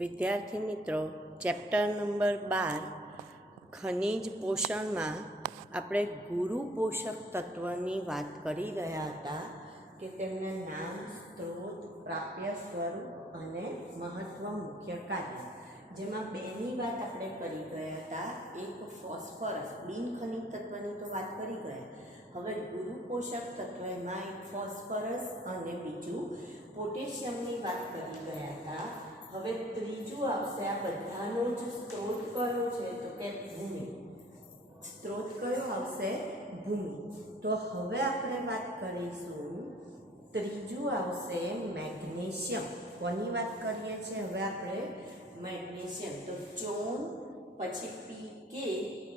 વિદ્યાર્થી મિત્રો, chapter number 12 ખનિજ પોષણમાં આપણે ગુરુ પોષક તત્વની વાત કરી રહ્યા હતા કે તેમના નામ, સ્ત્રોત, પ્રાપ્ય સ્વરૂપ અને મહત્વ, મુખ્ય કાર્ય, જેમાં બેની વાત આપણે કરી ગયા હતા. એક ફોસ્ફરસ બિન ખનિજ તત્વની તો વાત કરી ગયા. હવે ગુરુ પોષક તત્વ એમાં એક ફોસ્ફરસ અને બીજું પોટેશિયમની વાત કરી ગયા હતા. હવે ત્રીજું આવશે. આ બધાનો જ સ્ત્રોત કયો છે તો કે ભૂમિ. સ્ત્રોત કયો આવશે? ભૂમિ. તો હવે આપણે વાત કરીશું. ત્રીજું આવશે મેગ્નેશિયમ. કોની વાત કરીએ છીએ હવે આપણે? મેગ્નેશિયમ. તો ચોન પછી પીકે,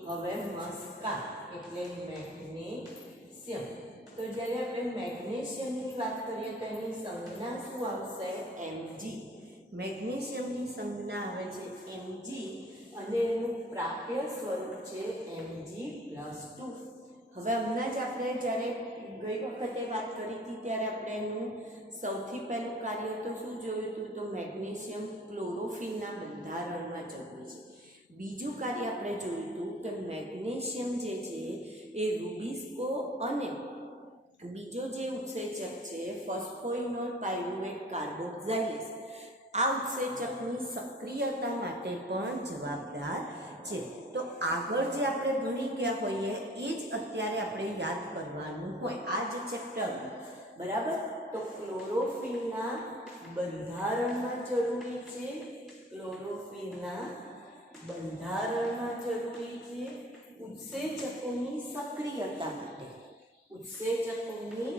હવે મસ્કા એટલે મેગ્નેશિયમ. તો જ્યારે આપણે મેગ્નેશિયમની વાત કરીએ તો એની સંજ્ઞા શું આવશે? Mg. મેગ્નેશિયમની સંજ્ઞા આવે છે Mg અને એનું પ્રાપ્ય સ્વરૂપ છે Mg+2. હવે હમણાં જ આપણે જ્યારે ગઈ વખતે વાત કરી હતી ત્યારે આપણે એનું સૌથી પહેલું કાર્ય તો શું જોયું હતું? તો મેગ્નેશિયમ ક્લોરોફિલના બંધારણમાં જરૂરી છે. બીજું કાર્ય આપણે જોયું હતું કે મેગ્નેશિયમ જે છે એ રૂબિસ્કો અને બીજો જે ઉત્સેચક છે ફોસ્ફોઇનોલ પાયરુવેટ કાર્બોક્સાઇલેસ, આ ઉત્સેચકની સક્રિયતા માટે પણ જવાબદાર છે. તો આગળ જે આપણે ભણી ગયા હોઈએ એ જ અત્યારે આપણે યાદ કરવાનું હોય આ જ ચેપ્ટરમાં, બરાબર? તો ક્લોરોફિલના બંધારણમાં જરૂરી છે. ક્લોરોફિલના બંધારણમાં જરૂરી છે ઉત્સેચકોની સક્રિયતા માટે. ઉત્સેચકોની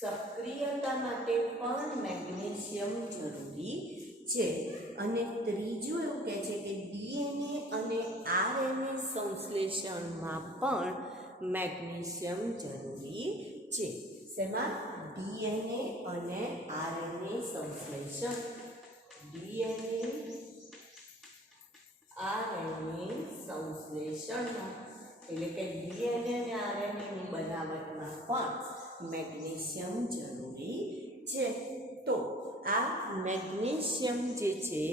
સક્રિયતા માટે પણ મેગ્નેશિયમ જરૂરી છે. અને ત્રીજું એવું કહે છે કે ડીએનએ અને આરએનએ સંશ્લેષણમાં પણ મેગ્નેશિયમ જરૂરી છે. શેમાં? ડીએનએ અને આરએનએ સંશ્લેષણ. ડીએનએ આરએનએ સંશ્લેષણમાં એટલે કે ડીએનએ અને આરએનએની બનાવટમાં પણ મેગ્નેશિયમ જરૂરી છે. તો આ મેગ્નેશિયમ જે છે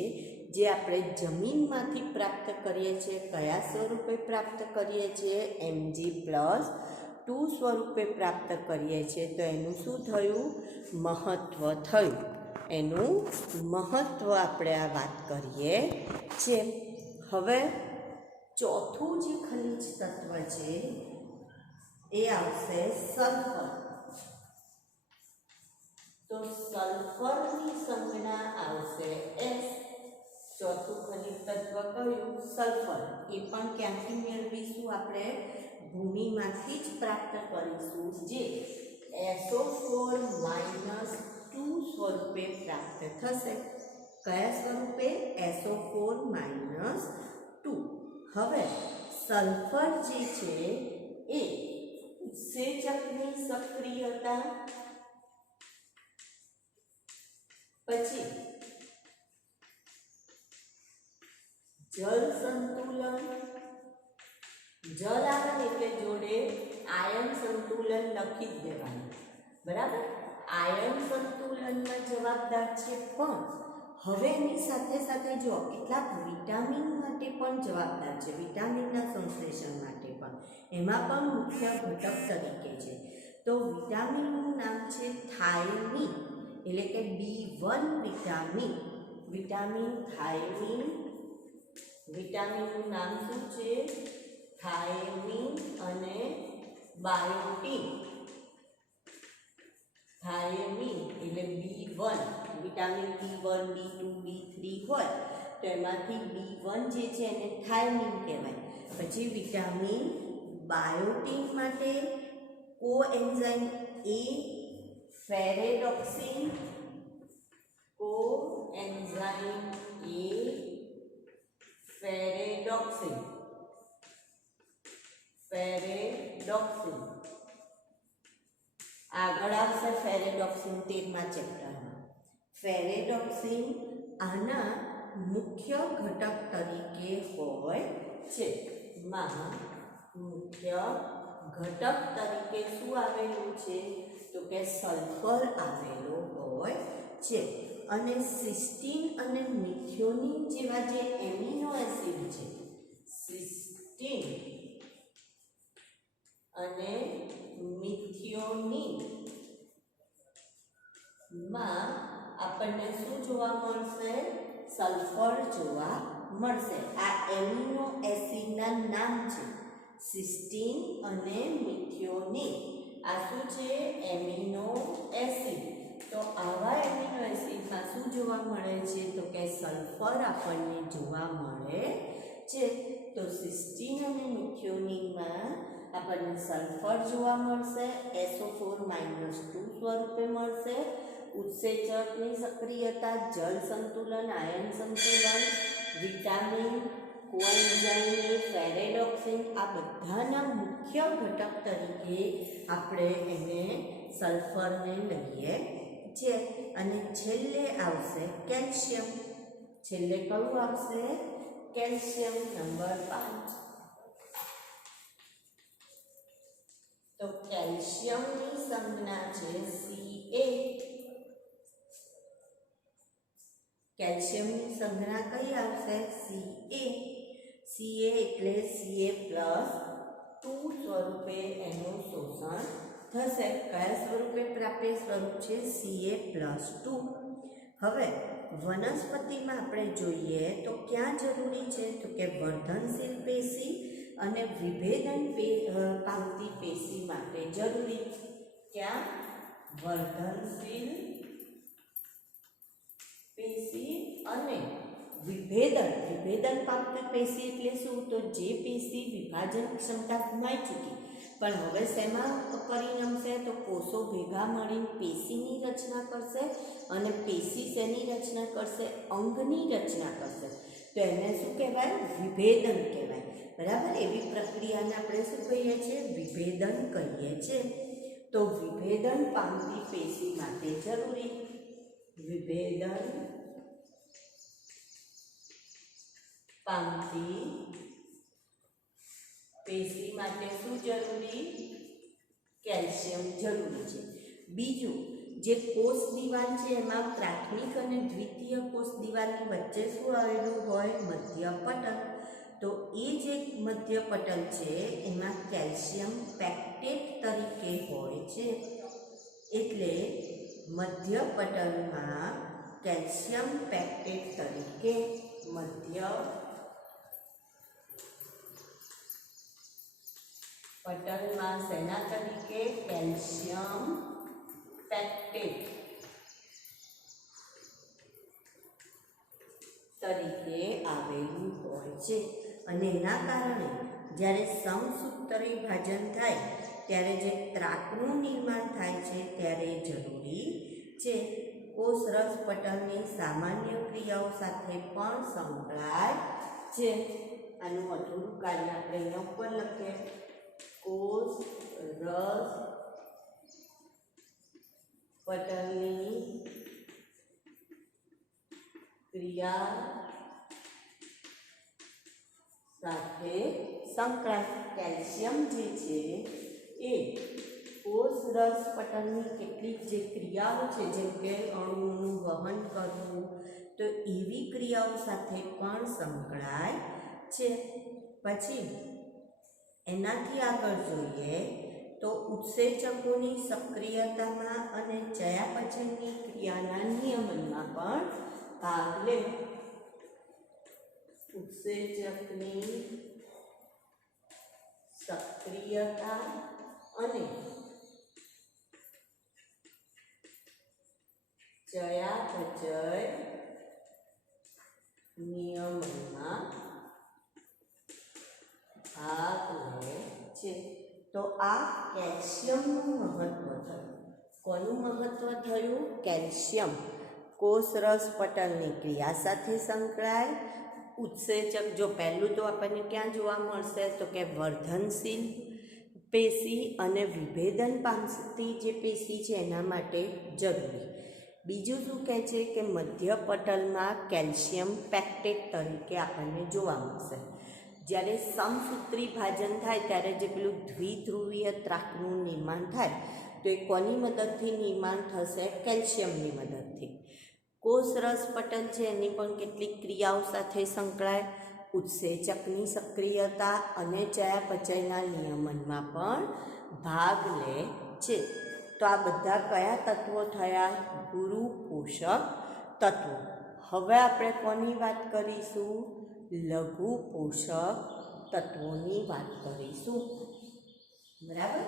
જે આપણે જમીનમાંથી પ્રાપ્ત કરીએ છીએ, કયા સ્વરૂપે પ્રાપ્ત કરીએ છીએ? Mg+2 સ્વરૂપે પ્રાપ્ત કરીએ છીએ. તો એનું શું થયું? મહત્વ થયું. એનું મહત્વ આપણે આ વાત કરીએ છીએ. હવે ચોથું જે ખનિજ તત્વ છે એ આવશે સલ્ફર. તો સલ્ફરની સંજ્ઞા આવશે S. ચોથું ખનિજ તત્વ કયું? સલ્ફર. એ પણ ક્યાંથી મેળવીશું? આપણે ભૂમિમાંથી જ પ્રાપ્ત કરીશું, જે SO4-2 સ્વરૂપે પ્રાપ્ત થશે. કયા સ્વરૂપે? SO4-2. હવે સલ્ફર જે છે એ ઉત્સેચકની સક્રિયતા, પછી જલ સંતુલન, જલ આવે એટલે જોડે આયન સંતુલન લખી જ દેવાનું, બરાબર? આયન સંતુલનમાં જવાબદાર છે. પણ હવે એની સાથે સાથે જો કેટલાક વિટામિન માટે પણ જવાબદાર છે, વિટામિનના સંશ્લેષણ માટે પણ. એમાં પણ મુખ્ય ઘટક તરીકે છે. તો વિટામિનનું નામ છે થાયમીન, એટલે કે B1 વિટામિન. વિટામિન થાયમીન. વિટામિનનું નામ શું છે? થાયમીન અને બાયોટીન. થાયમીન એટલે B1. Vitamin B1, B2, B3 હોય તો એમાંથી B1 જે છે એને થાયમીન કહેવાય. પછી વિટામિન બાયોટીન માટે coenzyme A ferredoxin. Coenzyme A ferredoxin. Ferredoxin આગળ આવશે. ફેરેડોક્સિન 13મા ચેપ્ટરમાં. ફેરેડોક્સિન આના મુખ્ય ઘટક તરીકે હોય છે. મુખ્ય ઘટક તરીકે શું આવેલું છે? તો કે સલ્ફર આવેલો હોય હોય છે. અને સિસ્ટીન અને મિથિયોનિન જેવા જે એમિનો એસિડ છે, સિસ્ટીન અને મિથિયોનિન માં આપણને શું જોવા મળશે? સલ્ફર જોવા મળશે. આ એમિનો એસિડના નામ છે, સિસ્ટીન અને મિથિયોનિન. આ શું છે? Amino acid. તો આવા એમિનો એસિડમાં શું જોવા મળે છે? તો કે સલ્ફર આપણને જોવા મળે છે. તો સિસ્ટીન અને મિથિયોનિનમાં આપણને સલ્ફર જોવા મળશે, SO4-2 સ્વરૂપે મળશે. ઉત્સેચકની સક્રિયતા, જળ સંતુલન, આયન સંતુલન, વિટામિન, કોએન્ઝાઇમ, ફેરેડોક્સિન, આ બધાના મુખ્ય ઘટક તરીકે આપણે એને સલ્ફરને લઈએ છીએ. અને છેલ્લે આવશે કેલ્શિયમ. છેલ્લે કયું આવશે? Calcium number 5. તો કેલ્શિયમની સંજ્ઞા છે Ca. કેલ્શિયમની સંજ્ઞા કઈ આવશે? Ca. Ca એટલે Ca+2 સ્વરૂપે એનું શોષણ થશે. કયા સ્વરૂપે પ્રાપ્ય સ્વરૂપ છે? Ca+2. હવે વનસ્પતિમાં આપણે જોઈએ તો ક્યાં જરૂરી છે? તો કે વર્ધનશીલ પેશી અને વિભેદન પામતી પેશી માટે જરૂરી. ક્યાં? વર્ધનશીલ પેશી અને વિભેદન પામતી પેશી એટલે શું? તો જે પેશી વિભાજન ક્ષમતા ગુમાઈ ચૂકી પણ હવે શેમાં પરિણમશે? તો કોષો ભેગા મળીને પેશીની રચના કરશે. અને પેશી શેની રચના કરશે? અંગની રચના કરશે. તો એને શું કહેવાય? વિભેદન કહેવાય. બરાબર? એવી પ્રક્રિયાને આપણે શું કહીએ છીએ? વિભેદન કહીએ છીએ. તો વિભેદન પામતી પેશી માટે જરૂરી. વિભેદન પામતી પેશી માટે શું જરૂરી? કેલ્શિયમ જરૂરી છે. બીજું, જે કોષ દિવાલ છે એમાં પ્રાથમિક અને દ્વિતીય કોષ દિવાલની વચ્ચે શું આવેલું હોય? મધ્ય પટલ. તો એ જે મધ્ય પટલ છે એમાં કેલ્શિયમ પેક્ટેટ તરીકે હોય છે. એટલે મધ્ય પટલમાં કેલ્શિયમ પેક્ટેટ તરીકે મધ્ય પટલમાં શેના તરીકે? કેલ્શિયમ પેક્ટેટ તરીકે આવેલું હોય છે. અને એના કારણે જ્યારે સમસૂત્રી વિભાજન થાય ત્યારે જે ત્રાકનું નિર્માણ થાય છે ત્યારે જરૂરી છે. કોષ રસ પટલની સામાન્ય ક્રિયાઓ સાથે પણ સંકળાય છે. આનું અધૂરું કાર્ય આપણે એના ઉપર લખીએ. કોષ રસ પટલની ક્રિયા સાથે સંકળાય. કેલ્શિયમ જે છે એ કોષ રસ પટલની કેટલીક જે ક્રિયાઓ છે, જેમ કે અણુઓનું વહન કરવું, તો એવી ક્રિયાઓ સાથે પણ સંકળાય છે. પછી એનાથી આગળ જોઈએ તો ઉત્સેચકોની સક્રિયતામાં અને ચયાપચયની ક્રિયાના નિયમનમાં પણ ભાગ લે. ઉત્સેચકની સક્રિયતા અને ચયાપચય નિયમનમાં ભાગ લે છે. તો આ કેલ્શિયમનું મહત્વ થયું. કોનું મહત્વ થયું? કેલ્શિયમ. કોષ રસ પટલની ક્રિયા સાથે સંકળાય. ઉત્સેચક, જો પહેલું તો આપણને ક્યાં જોવા મળશે? તો કે વર્ધનશીલ પેશી અને વિભેદન પામતી જે પેશી છે એના માટે જરૂરી. બીજું શું કહે છે? કે મધ્ય પટલમાં કેલ્શિયમ પેક્ટેટ તરીકે આપણને જોવા મળશે. જ્યારે સમસૂત્રી ભાજન થાય ત્યારે જે પેલું દ્વિધ્રુવીય ત્રાકનું નિર્માણ થાય તો એ કોની મદદથી નિર્માણ થશે? કેલ્શિયમની મદદથી. કોષરસ પટલ છે એની પણ કેટલીક ક્રિયાઓ સાથે સંકળાય, ઉત્સેચકની સક્રિયતા અને ચયાપચયના નિયમનમાં પણ ભાગ લે છે. તો આ બધા કયા તત્વો થયા? ગુરુ પોષક તત્વો. હવે આપણે કોની વાત કરીશું? લઘુ પોષક તત્વોની વાત કરીશું. બરાબર?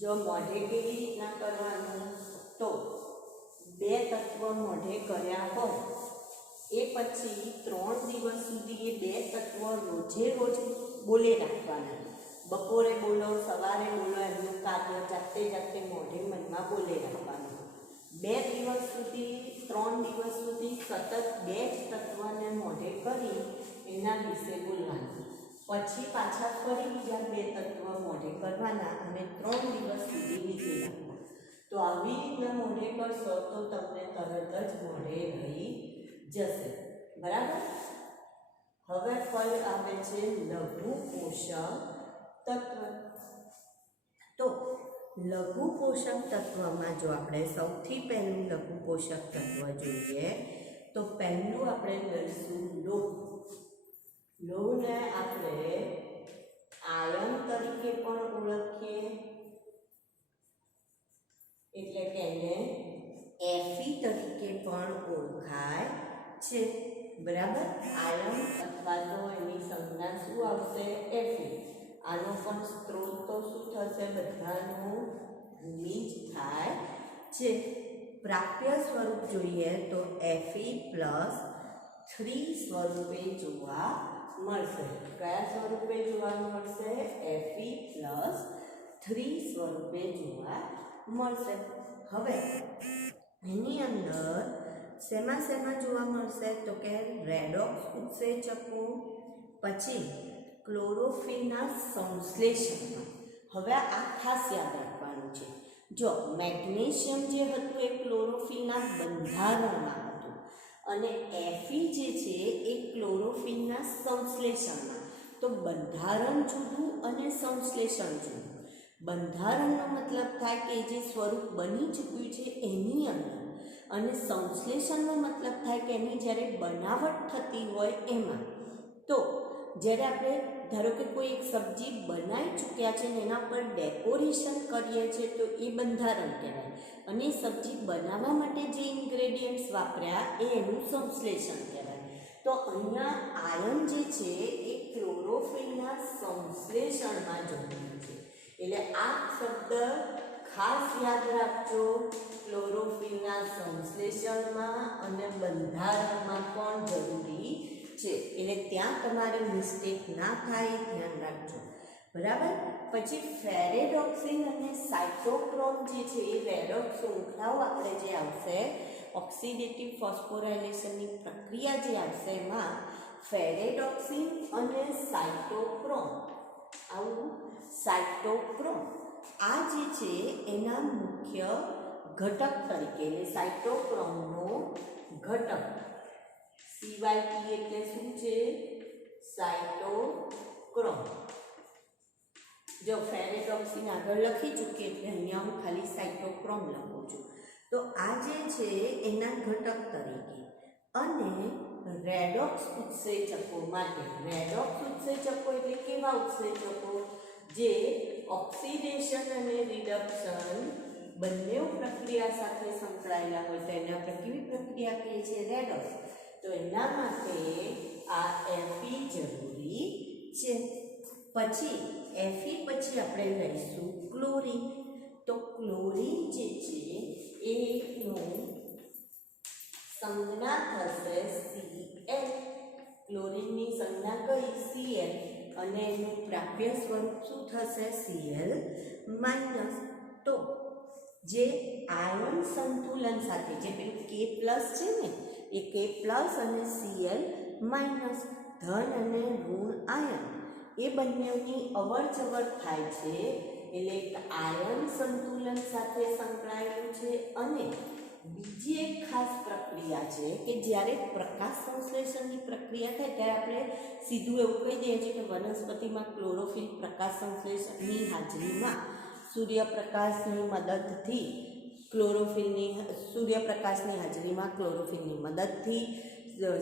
જો મોઢે કેવી રીતના કરવાનું? તો બે તત્વ મોઢે કર્યા હોય એ પછી 3 દિવસ સુધી એ બે તત્વ રોજે રોજ બોલે રાખવાના. બપોરે બોલો, સવારે બોલો, એમનું કાર્ય જાતે જાતે મોઢે મનમાં બોલે રાખવાનું. 2 દિવસ સુધી, 3 દિવસ સુધી સતત બે જ તત્વને મોઢે કરી એના વિશે બોલવાનું. પછી પાછા ફરી બીજા બે તત્વ મોઢે કરવાના અને 3 દિવસ સુધી લીધે રાખવાના. તો આવી રીતના મોઢે કરશો તો તમને તરત જ મોઢે રહી જશે. બરાબર? હવે ફળ આવે છે લઘુ પોષક તત્વ. તો લઘુ પોષક તત્વમાં જો આપણે સૌથી પહેલું લઘુ પોષક તત્વ જોઈએ તો પહેલું આપણે લઈશું લોહ. લોહને આપણે આયન તરીકે પણ ઓળખીએ, એટલે કે એને Fe તરીકે પણ ઓળખાય છે. બરાબર? આયન અથવા તો એની સંજ્ઞા શું આવશે? Fe. આનો પણ સ્ત્રોત તો શું થશે? બધાનું બીજ થાય છે. પ્રાપ્ય સ્વરૂપ જોઈએ તો Fe+3 સ્વરૂપે જોવા મળશે. કયા સ્વરૂપે જોવા મળશે? Fe+3 સ્વરૂપે જોવા મળશે. હવે એની અંદર શેમાં શેમાં જોવા મળશે? તો કે રેડોક્સ ઉત્સેચકો, પછી ક્લોરોફિલના સંશ્લેષણમાં. હવે આ ખાસ યાદ રાખવાનું છે. જો મેગ્નેશિયમ જે હતું એ ક્લોરોફિલના બંધારણમાં હતું અને Fe જે છે એ ક્લોરોફિલના સંશ્લેષણમાં. તો બંધારણ જુદું અને સંશ્લેષણ જુદું. બંધારણનો મતલબ થાય કે જે સ્વરૂપ બની ચૂક્યું છે એની અંદર, અને સંશ્લેષણનો મતલબ થાય કે એની જ્યારે બનાવટ થતી હોય એમાં. તો જ્યારે આપણે ધારો કે કોઈ એક સબ્જી બનાવી ચૂક્યા છે ને એના પર ડેકોરેશન કરીએ છીએ તો એ બંધારણ કહેવાય, અને સબ્જી બનાવવા માટે જે ઇન્ગ્રેડિયન્ટ્સ વાપર્યા એ એનું સંશ્લેષણ કહેવાય. તો અહીંયા આયન જે છે એ ક્લોરોફિલના સંશ્લેષણમાં જોડાયેલું છે. એટલે આ શબ્દ ખાસ યાદ રાખજો. ક્લોરોફિલના સંશ્લેષણમાં અને બંધારણમાં પણ જરૂરી છે. એટલે ત્યાં તમારે મિસ્ટેક ના થાય ધ્યાન રાખજો. બરાબર? પછી ફેરેડોક્સિન અને સાયટોક્રોમ જે છે એ રેડોક્સ શૃંખલાઓ આપણે જે આવશે, ઓક્સિડેટિવ ફોસ્ફોરાયલેશનની પ્રક્રિયા જે આવશે એમાં ફેરેડોક્સિન અને સાયટોક્રોમ, આવું સાયટોક્રોમ આ જે છે એના મુખ્ય ઘટક તરીકે, એટલે સાયટોક્રોમનો ઘટક CYT એટલે શું છે? સાયટોક્રોમ. જો ફેરેડોક્સિન આગળ લખી ચૂકી એટલે અહીંયા હું ખાલી સાયટોક્રોમ લખું છું. તો આ જે છે એના ઘટક તરીકે. અને રેડોક્સ ઉત્સેચકો માટે, રેડોક્સ ઉત્સેચકો એટલે કેવા ઉત્સેચકો? જે ઓક્સિડેશન અને રિડક્શન બંને પ્રક્રિયા સાથે સંકળાયેલા હોય. તો એને આપણે કેવી પ્રક્રિયા કહીએ છીએ? રેડોક્સ. તો એના માટે આ Fe જરૂરી છે. પછી Fe પછી આપણે લઈશું ક્લોરીન. તો ક્લોરીન જે છે એનું સંજ્ઞા થશે Cl. ક્લોરીનની સંજ્ઞા કઈ? Cl. અને એનું પ્રાપ્ય સ્વરૂપ શું થશે? Cl-. તો જે આયન સંતુલન સાથે જે પેલું K+ છે ને એ K+ અને Cl- ધન અને ઋણ આયન એ બંનેની અવર જવર થાય છે એટલે એક આયન સંતુલન સાથે સંકળાયેલું છે અને બીજી એક ખાસ પ્રક્રિયા છે કે જ્યારે પ્રકાશ સંશ્લેષણની પ્રક્રિયા થાય ત્યારે આપણે સીધું એવું કહી દઈએ છીએ કે વનસ્પતિમાં ક્લોરોફિલ પ્રકાશ સંશ્લેષણની હાજરીમાં સૂર્યપ્રકાશની મદદથી સૂર્યપ્રકાશની હાજરીમાં ક્લોરોફિલની મદદથી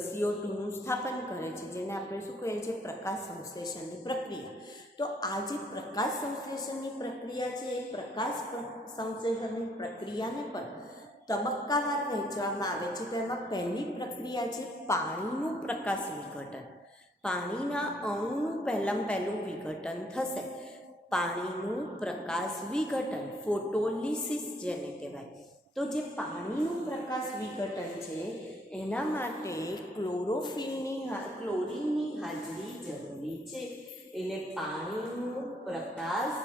CO2નું સ્થાપન કરે છે, જેને આપણે શું કહીએ છીએ પ્રકાશ સંશ્લેષણની પ્રક્રિયા. તો આ જે પ્રકાશ સંશ્લેષણની પ્રક્રિયા છે એ પ્રકાશ સંશ્લેષણની પ્રક્રિયાને પણ તબક્કાવાર વહેંચવામાં આવે છે. તો એમાં પહેલી પ્રક્રિયા છે પાણીનું પ્રકાશ વિઘટન. પાણીના અણુનું પહેલું વિઘટન થશે. પાણીનું પ્રકાશ વિઘટન ફોટોલિસિસ જેને કહેવાય. તો જે પાણીનું પ્રકાશ વિઘટન છે એના માટે ક્લોરીનની હાજરી જરૂરી છે. એટલે પાણીનું પ્રકાશ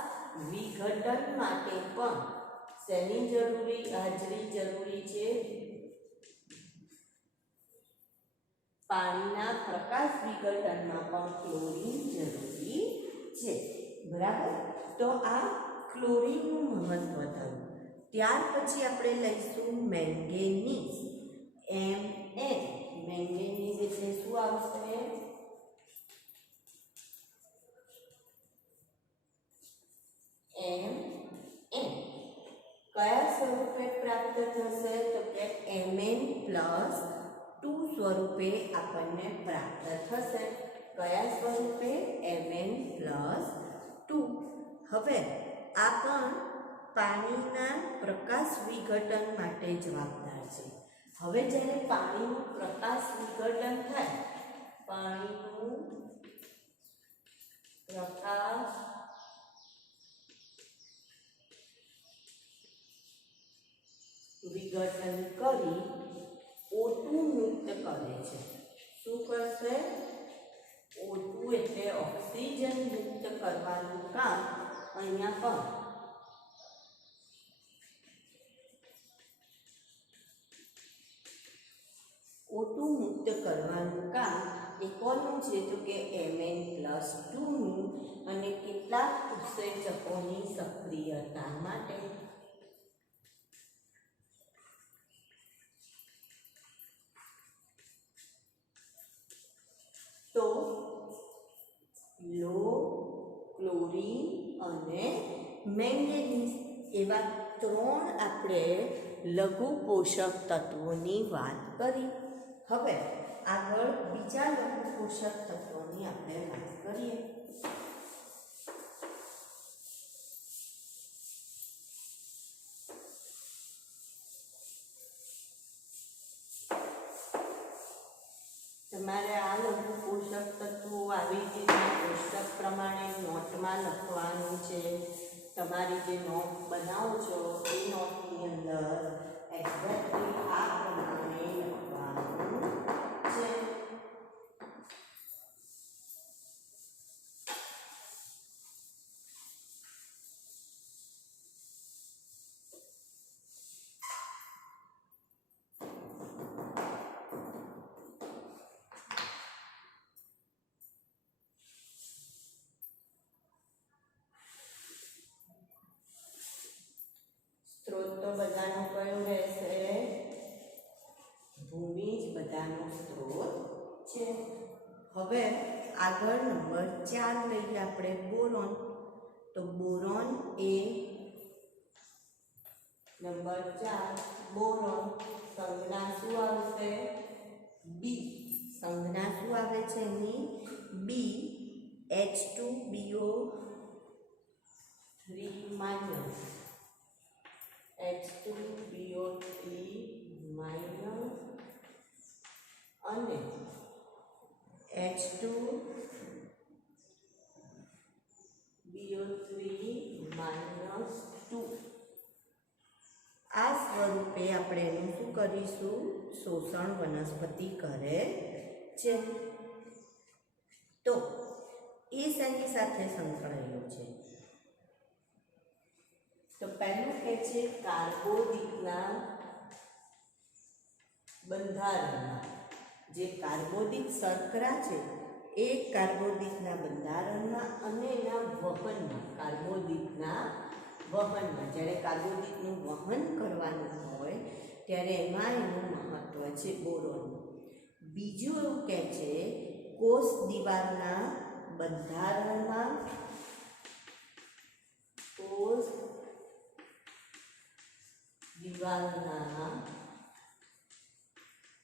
વિઘટન માટે પણ શેની હાજરી જરૂરી છે? પાણીના પ્રકાશ વિઘટનમાં પણ ક્લોરીન જરૂરી છે. બરાબર. તો આ ક્લોરીનનું મહત્વ થયું. ત્યાર પછી આપણે લઈશું મેંગેનીઝ. Mn. મેંગેનીઝ એટલે શું આવશે? Mn. કયા સ્વરૂપે પ્રાપ્ત થશે? તો કે Mn+2 સ્વરૂપે આપણને પ્રાપ્ત થશે. કયા સ્વરૂપે? Mn+2. હવે આ પણ પાણીના પ્રકાશ વિઘટન માટે જવાબદાર છે. હવે જ્યારે પાણીનું પ્રકાશ વિઘટન થાય, પાણીનું પ્રકાશ વિઘટન કરી O2 મુક્ત કરે છે. શું કરશે? O2 એટલે ઓક્સિજન મુક્ત કરવાનું કામ અહીંયા પણ O2 મુક્ત કરવાનું કામ એ કોનું છે? તો કે Mn+2 નું. અને કેટલાક ઉત્સેચકોની સક્રિયતા માટે. તો લો, ક્લોરીન અને મેંગેનીઝ એવા 3 આપણે લઘુ પોષક તત્વોની વાત કરી. હવે આગળ બીજા લઘુ પોષક તત્વોની આપણે વાત કરીએ. તમારે આ લઘુ પોષક તત્વો આવી રીતે કોષ્ટક પ્રમાણે નોટમાં લખવાનું છે. તમારી જે નોટ બનાવો છો એ નોટની અંદર એક્ઝેક્ટલી આ પ્રમાણે લખવાનું છે. સ્ત્રોત તો બધાનો કયો રહેશે? ભૂમિ જ બધાનો સ્ત્રોત છે. હવે આગળ નંબર 4 લઈએ આપણે બોરોન. તો બોરોન એ નંબર 4 બોરોન. સંજ્ઞા શું આવશે? બી. સંજ્ઞા શું આવે છે એની? બી. H2BO3 minus. H2BO3 માઇનસ અને H2BO3 માઇનસ 2. આ સ્વરૂપે આપણે એનું શું કરીશું? શોષણ વનસ્પતિ કરે છે. તો એ શેની સાથે સંકળાયેલું છે? તો પહેલું કે છે કાર્બોદિતના બંધારણમાં. જે કાર્બોદિત શર્કરા છે એ કાર્બોદિતના બંધારણમાં અને એના વહનમાં કાર્બોદિતના વહનમાં, જ્યારે કાર્બોદિતનું વહન કરવાનું હોય ત્યારે એમાં એનું મહત્વ છે બોરોનનું. બીજું એવું કહે છે કોષ દિવાલના બંધારણમાં કોષ દિવાલના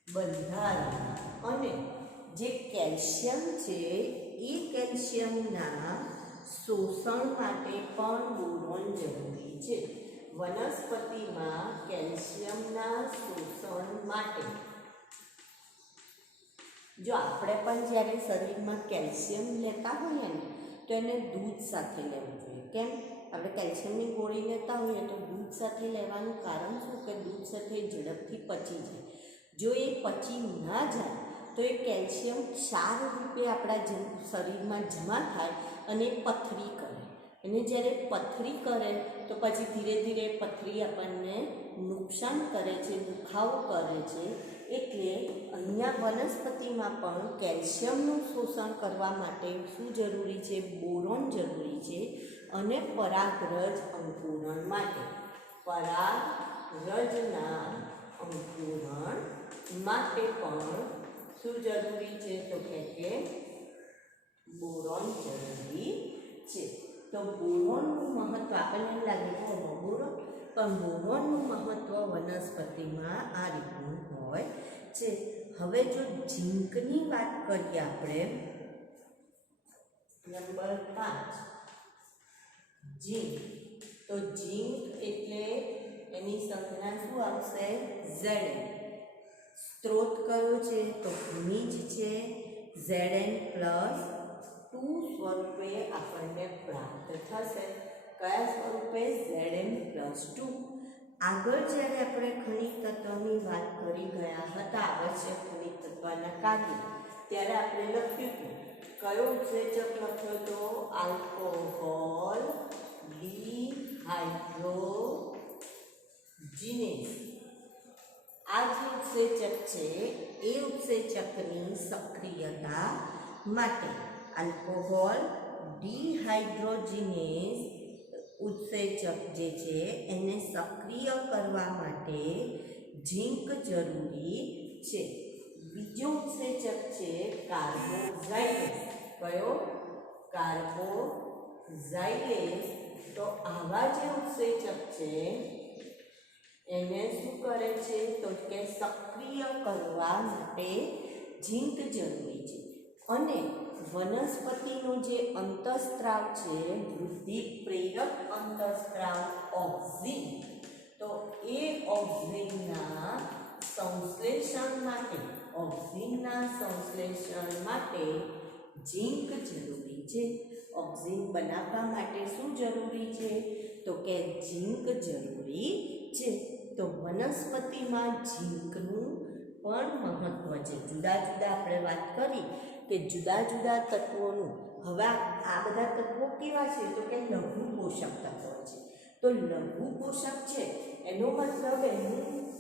બંધારણ અને જે કેલ્શિયમ છે એ કેલ્શિયમના શોષણ માટે પણ બોરોન જરૂરી છે. વનસ્પતિમાં કેલ્શિયમના શોષણ માટે, જો આપણે પણ જ્યારે શરીરમાં કેલ્શિયમ લેતા હોઈએ ને તો એને દૂધ સાથે લેવું જોઈએ. કેમ? આપણે કેલ્શિયમની ગોળી લેતા હોઈએ તો દૂધ સાથે લેવાનું કારણ શું કે દૂધ સાથે ઝડપથી પચી જાય. જો એ પચી ના જાય તો એ કેલ્શિયમ ક્ષાર રૂપે આપણા શરીરમાં જમા થાય અને પથરી કરે. અને જ્યારે પથરી કરે તો પછી ધીરે ધીરે પથરી આપણને નુકસાન કરે છે, દુખાવો કરે છે. એટલે અહીંયા વનસ્પતિમાં પણ કેલ્શિયમનું શોષણ કરવા માટે શું જરૂરી છે? બોરોન જરૂરી છે. અને પરાગરજ અંકુરણ માટે, પરાગરજના અંકુરણ માટે પણ શું જરૂરી છે? તો કે બોરોન જરૂરી છે. તો બોરોનનું મહત્વ આપણને એમ લાગે કે બોરોન, પણ બોરોનનું મહત્વ વનસ્પતિમાં આ રીતનું હોય છે. હવે જો ઝીંકની વાત કરીએ આપણે, નંબર 5 ઝીંક. તો ઝીંક એટલે એની સંજ્ઞા શું આવશે? Zn. સ્ત્રોત કયો છે? તો ખનિજ છે. Zn+2 સ્વરૂપે આપણને પ્રાપ્ત થશે. કયા સ્વરૂપે? Zn+2. આગળ જ્યારે આપણે ખનિજ તત્વની વાત કરી ગયા હતા, આવશ્યક ખનિજ તત્વના કાર્ય, ત્યારે આપણે લખ્યું હતું કયો ઉત્સેચક લખ્યો તો? આલ્કોહોલ ડિહાઇડ્રોજિનેઝ. આ જે ઉત્સેચક છે એ ઉત્સેચકની સક્રિયતા માટે આલ્કોહોલ ડિહાઇડ્રોજિનેઝ ઉત્સેચક જે છે એને સક્રિય કરવા માટે ઝીંક જરૂરી છે. બીજો ઉત્સેચક છે કાર્બોઝાઇલેઝ. કયો? કાર્બોઝાઇલેઝ. તો આવા જે ઉત્સેચક છે એને શું કરે છે? તો કે સક્રિય કરવા માટે ઝીંક જરૂરી છે. અને વનસ્પતિનો જે અંતઃસ્ત્રાવ છે, વૃદ્ધિ પ્રેરક અંતઃસ્ત્રાવ ઓક્સિન, તો એ ઓક્સિનના સંશ્લેષણ માટે ઝીંક જરૂરી છે. ઓક્સિન બનાવવા માટે શું જરૂરી છે? તો કે ઝીંક જરૂરી છે. તો વનસ્પતિમાં ઝીંકનું પણ મહત્વ છે. જુદા જુદા આપણે વાત કરી કે જુદા જુદા તત્વોનું. હવે આ બધા તત્વો કેવા છે? તો કે લઘુ પોષક તત્વો છે. તો લઘુ પોષક છે એનો મતલબ એનું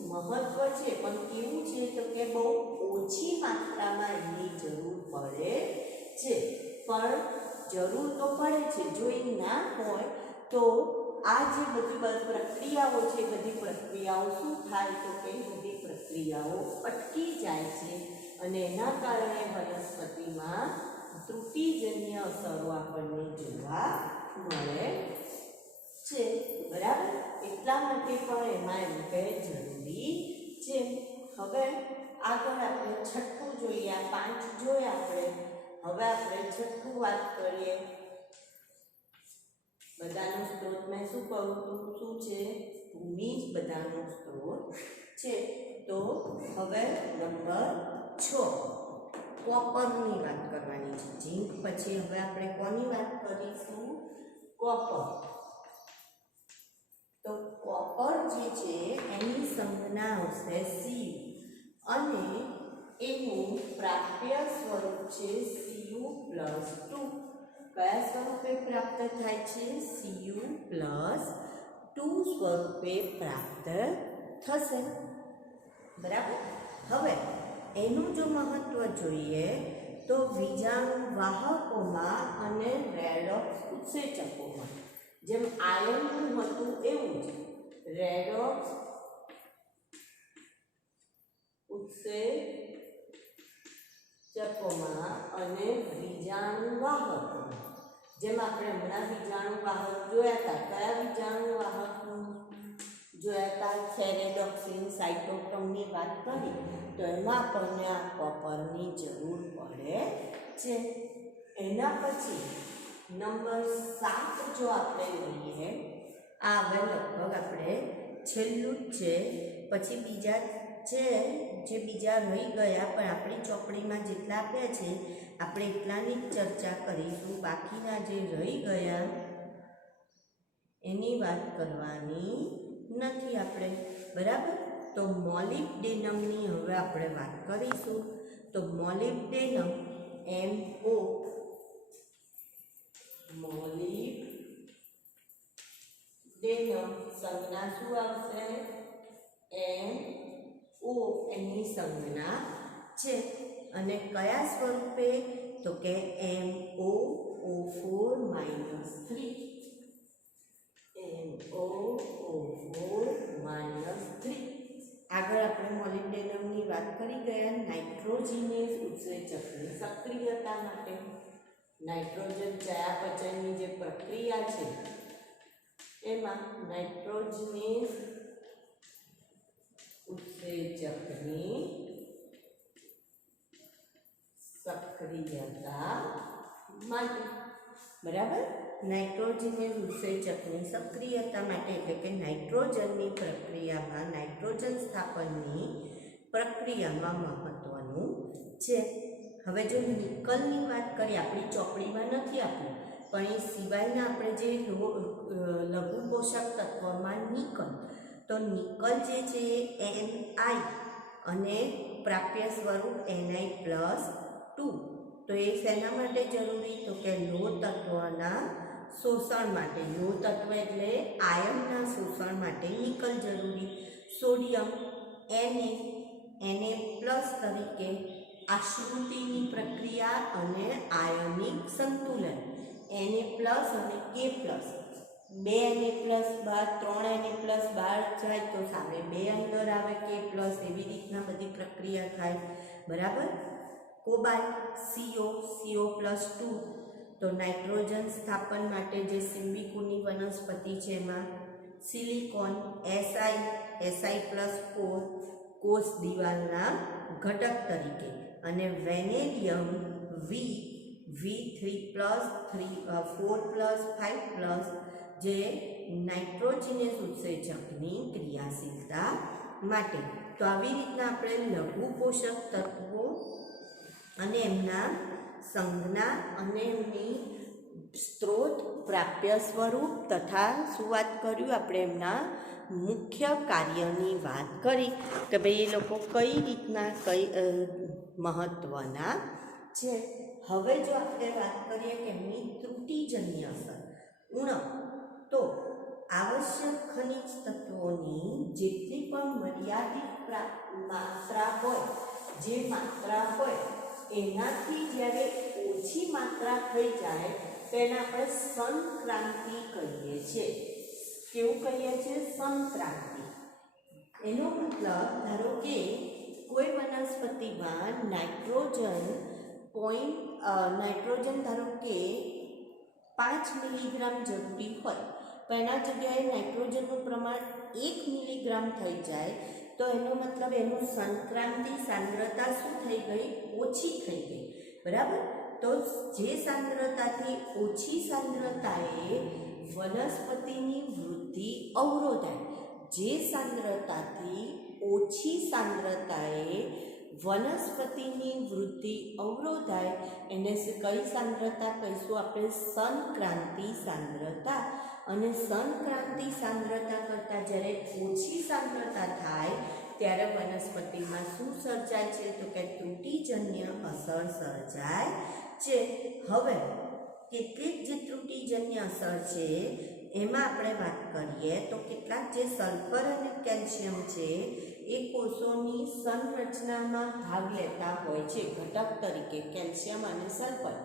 મહત્વ છે, પણ કેવું છે? તો કે બહુ ઓછી માત્રામાં એની જરૂર પડે છે. પણ જરૂર તો પડે છે. જો એ ના હોય તો આ જે બધી પ્રક્રિયાઓ છે, બધી પ્રક્રિયાઓ શું થાય? તો કે બધી પ્રક્રિયાઓ અટકી જાય છે અને એના કારણે વનસ્પતિમાં ત્રુટિજન્ય અસરો આપણને જોવા મળે છે. બરાબર? એટલા માટે પણ એમાં એમ કે જરૂરી છે. હવે આગળ આપણે છઠ્ઠું જોઈએ. આ 5 જોયા આપણે. હવે આપણે છઠ્ઠું વાત કરીએ. બધાનો સ્ત્રોત મેં શું કહું હતું? શું છે? ભૂમિ જ બધાનો સ્ત્રોત છે. તો હવે નંબર 6 કોપરની વાત કરવાની છે. ઝીંક પછી હવે આપણે કોની વાત કરીશું? કોપર. તો કોપર જે છે એની સંજ્ઞા આવશે Cu અને એનું પ્રાપ્ય સ્વરૂપ છે Cu+2. કયા સ્વરૂપે પ્રાપ્ત થાય છે? Cu+2 સ્વરૂપે પ્રાપ્ત થશે. બરાબર? હવે એનું જો મહત્વ જોઈએ તો બીજાણુ વાહકોમાં અને રેડોક્સ ઉત્સેચકોમાં. જેમ આયનનું હતું એવું જ રેડોક્સ ઉત્સેચકોમાં અને બીજાણુવાહકોમાં, જેમ આપણે હમણાં બીજાણુવાહક જોયા હતા, કયા બીજાણુવાહક જોયા હતા? સેરેડોક્સિન, સાઇટોક્રોમની વાત કરી તો એમાં આપણને આ કોપરની જરૂર પડે છે. એના પછી નંબર 7 જો આપણે લઈએ, આ હવે લગભગ આપણે છેલ્લું જ છે, પછી બીજા છે જે બીજા રહી ગયા, પણ આપણી ચોપડીમાં જેટલા આપ્યા છે આપણે એટલાની જ ચર્ચા કરીશું. બાકીના જે રહી ગયા એની વાત કરવાની નથી આપણે, બરાબર? તો મોલિબ્ડેનમની હવે આપણે વાત કરીશું. તો મોલિબ્ડેનમ MO, મોલિબ્ડેનમ સંજ્ઞા શું આવશે? MO એની સંજ્ઞા છે. અને કયા સ્વરૂપે? તો કે MoO4 - 3, MoO4 - 3. આગળ આપણે મોલિબ્ડેનમની વાત કરી ગયા નાઇટ્રોજિનેસ ઉત્સેચકની સક્રિયતા માટે. નાઇટ્રોજન ચયાપચયની જે પ્રક્રિયા છે એમાં નાઇટ્રોજિનેસ ઉત્સેચકની સક્રિયતા માટે, બરાબર? નાઇટ્રોજિનેસ ઉત્સેચકની સક્રિયતા માટે એટલે કે નાઇટ્રોજનની પ્રક્રિયામાં, નાઇટ્રોજન સ્થાપનની પ્રક્રિયામાં મહત્વનું છે. હવે જો નિકલની વાત કરીએ, આપણી ચોપડીમાં નથી આપ્યું, પણ એ સિવાયના આપણે જે લઘુ પોષક તત્વમાં નિકલ, તો નિકલ જે છે એ Ni અને પ્રાપ્ય સ્વરૂપ Ni+2. તો એ શેના માટે જરૂરી? તો કે લોહ તત્વના શોષણ માટે. લોહ તત્વ એટલે આયનના શોષણ માટે નિકલ જરૂરી. સોડિયમ Na તરીકે આશ્રુતિની પ્રક્રિયા અને આયનિક સંતુલન. Na+ અને K+, 2 Na+ બહાર, 3 Na+ બહાર જાય તો સામે 2 અંદર આવે K+, એવી રીતના બધી પ્રક્રિયા થાય, બરાબર? કોબાલ્ટ CO+2, તો નાઇટ્રોજન સ્થાપન માટે જે સિમ્બિકુની વનસ્પતિ છે એમાં. સિલિકોન Si+4 કોષ દિવાલના ઘટક તરીકે. અને વેનેડિયમ V3+4+5+, જે નાઇટ્રોજિનેસ ઉત્સેચકની ક્રિયાશીલતા માટે. તો આવી રીતના આપણે લઘુ પોષક તત્વો અને એમના સંજ્ઞા અને એમની સ્ત્રોત, પ્રાપ્ય સ્વરૂપ તથા શું વાત કર્યું આપણે? એમના મુખ્ય કાર્યની વાત કરી કે ભાઈ એ લોકો કઈ રીતના મહત્વના છે. હવે જો આપણે વાત કરીએ કે એમની ત્રુટિજન્ય અસર, ઉણપ, તો આવશ્યક ખનિજ તત્વોની જેટલી પણ મર્યાદિત માત્રા હોય, જે માત્રા હોય એનાથી જ્યારે ઓછી માત્રા થઈ જાય તો એને આપણે સંક્રાંતિ કહીએ છીએ. કેવું કહીએ છીએ? સંક્રાંતિ. એનો મતલબ ધારો કે કોઈ વનસ્પતિમાં નાઇટ્રોજન ધારો કે 5 મિલીગ્રામ જરૂરી હોય, પણ એના જગ્યાએ નાઇટ્રોજનનું પ્રમાણ 1 મિલીગ્રામ થઈ જાય તો એનો મતલબ એનું સંક્રાંતિ સાંદ્રતા શું થઈ ગઈ? ઓછી થઈ ગઈ, બરાબર? તો જે સાંદ્રતાથી ઓછી સાંદ્રતાએ વનસ્પતિની વૃદ્ધિ અવરોધાય, જે સાંદ્રતાથી ઓછી સાંદ્રતાએ વનસ્પતિની વૃદ્ધિ અવરોધાય એને કઈ સાંદ્રતા કહીશું આપણે? સંક્રાંતિ સાંદ્રતા. અને સંક્રાંતિ સાંદ્રતા કરતાં જ્યારે ઓછી સાંદ્રતા થાય ત્યારે વનસ્પતિમાં શું સર્જાય છે? તો કે ત્રુટિજન્ય અસર સર્જાય છે. હવે કેટલીક જે ત્રુટિજન્ય અસર છે એમાં આપણે વાત કરીએ તો કેટલાક જે સલ્ફર અને કેલ્શિયમ છે એ કોષોની સંરચનામાં ભાગ લેતા હોય છે ઘટક તરીકે, કેલ્શિયમ અને સલ્ફર.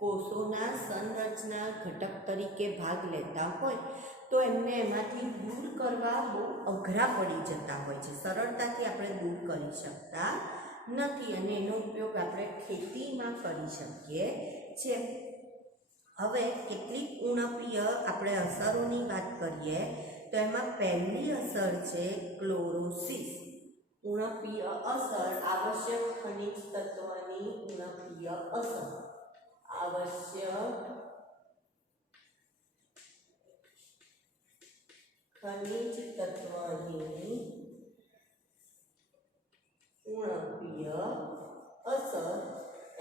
કોષોના સંરચના ઘટક તરીકે ભાગ લેતા હોય તો એમને એમાંથી દૂર કરવા બહુ અઘરા પડી જતા હોય છે, સરળતાથી આપણે દૂર કરી શકતા નથી અને એનો ઉપયોગ આપણે ખેતીમાં કરી શકીએ છીએ. હવે કેટલીક ઉણપીય આપણે અસરોની વાત કરીએ તો એમાં પહેલી અસર છે ક્લોરોસિસ. ઉણપીય અસર આવશ્યક ખનિજ તત્વની ઉણપીય અસર. આવશ્યક ખનિજ તત્વની ઉણપીય અસર.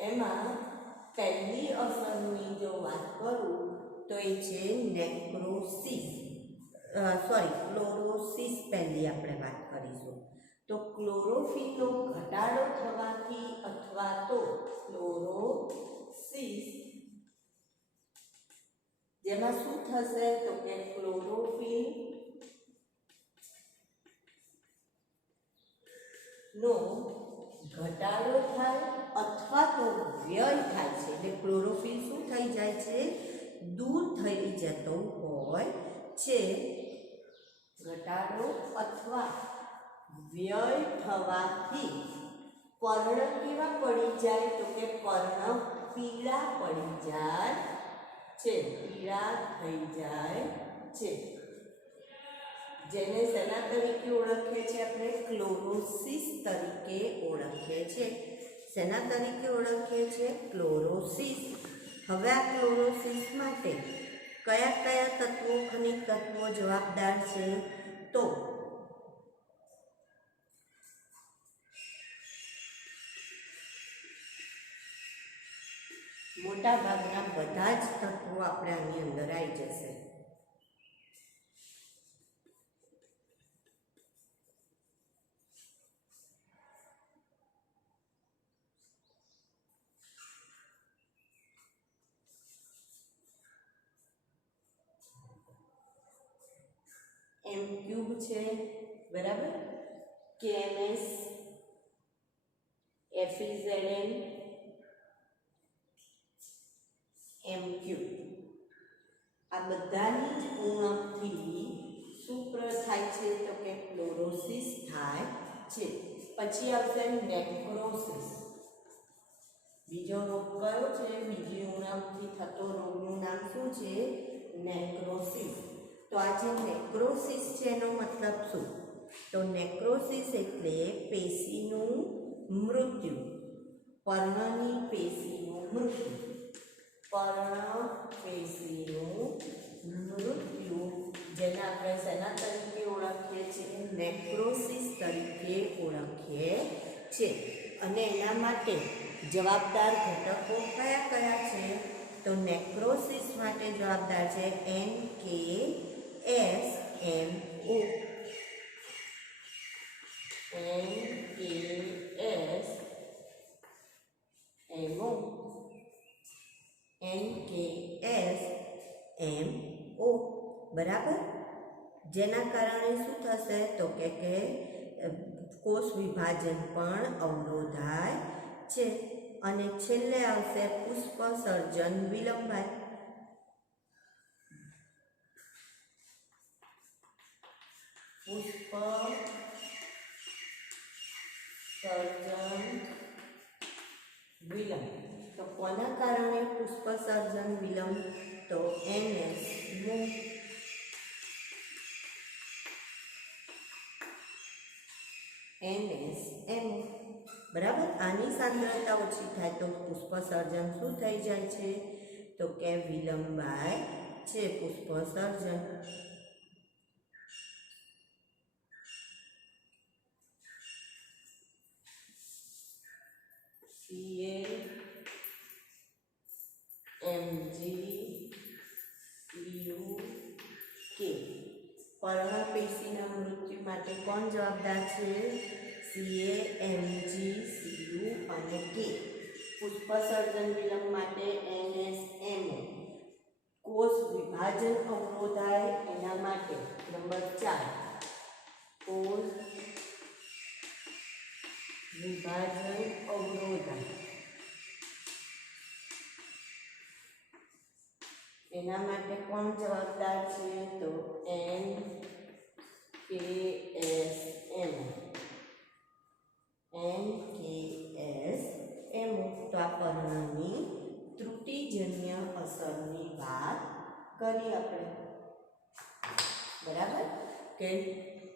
એમાં પહેલી અસરની જો વાત કરું તો એ છે નેક્રોસિસ, ક્લોરોસિસ પહેલી આપણે વાત કરીશું. તો ક્લોરોફિલનો ઘટાડો થવાથી અથવા તો ક્લોરોસિસ જેમાં શું થશે તો કે ક્લોરોફિલ નો ઘટાડો થાય અથવા તો વ્યય થાય છે. એટલે ક્લોરોફિલ શું થઈ જાય છે, દૂર થઈ જતો હોય છે. ઘટાડો અથવા વ્યય થવાથી પર્ણ કેવા પડી જાય તો કે પર્ણ પીળા પડી જાય છે, પીળા થઈ જાય છે. જેને શેના તરીકે ઓળખીએ છીએ આપણે, ક્લોરોસિસ તરીકે ઓળખીએ છીએ. શેના તરીકે ઓળખીએ છીએ, ક્લોરોસિસ. હવે આ ક્લોરોસિસ માટે કયા કયા તત્વો, ખનિજ તત્વો જવાબદાર છે તો મોટા ભાગના બધા જ તત્વો આપણે આની અંદર આવી જશે. M ક્યુબ છે, બરાબર, KMS, FeZn, MQ. આ બધાની જ ઉણપથી શું થાય છે તો કે ક્લોરોસિસ થાય છે. પછી આવશે નેક્રોસિસ. બીજો રોગ કયો છે, બીજી ઉણપથી થતો રોગનું નામ શું છે, નેક્રોસિસ. તો આ જે નેક્રોસિસ છે એનો મતલબ શું, તો નેક્રોસિસ એટલે પેશીનું મૃત્યુ, પર્ણની પેશીનું મૃત્યુ. પર્ણ પેશીનું મૃત્યુ જેને આપણે શેના તરીકે ઓળખીએ છીએ, નેક્રોસિસ તરીકે ઓળખીએ છીએ. અને એના માટે જવાબદાર ઘટકો કયા કયા છે, તો નેક્રોસિસ માટે જવાબદાર છે NKSMO. NKSMO, બરાબર. જેના કારણે શું થશે તો કે કોષ વિભાજન પણ અવરોધાય છે. અને છેલ્લે આવશે પુષ્પ સર્જન વિલંબાય. પુષ્પ સર્જન વિલંબ. તો કોના કારણે પુષ્પ સર્જન વિલંબ, તો NSMO. બરાબર. આની સાંદ્રતા ઓછી થાય તો પુષ્પ સર્જન શું થઈ જાય છે તો કે વિલંબાય છે પુષ્પ સર્જન. CAMGCUK. પર્ણપેશીના મૃત્યુ માટે કોણ જવાબદાર છે, CAMGCU અને K. પુષ્પ સર્જન વિલંબ માટે NSMO. કોષ વિભાજન અવરોધાય એના માટે નંબર 4 કોષ વિભાજન અવરોધાય એના માટે કોણ જવાબદાર છે? તો NKSM. NKSM. તો આ પર્ણની ત્રુટિજન્ય અસરની વાત કરી આપણે, બરાબર, કે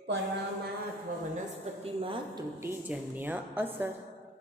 પર્ણમાં અથવા વનસ્પતિમાં ત્રુટિજન્ય અસર.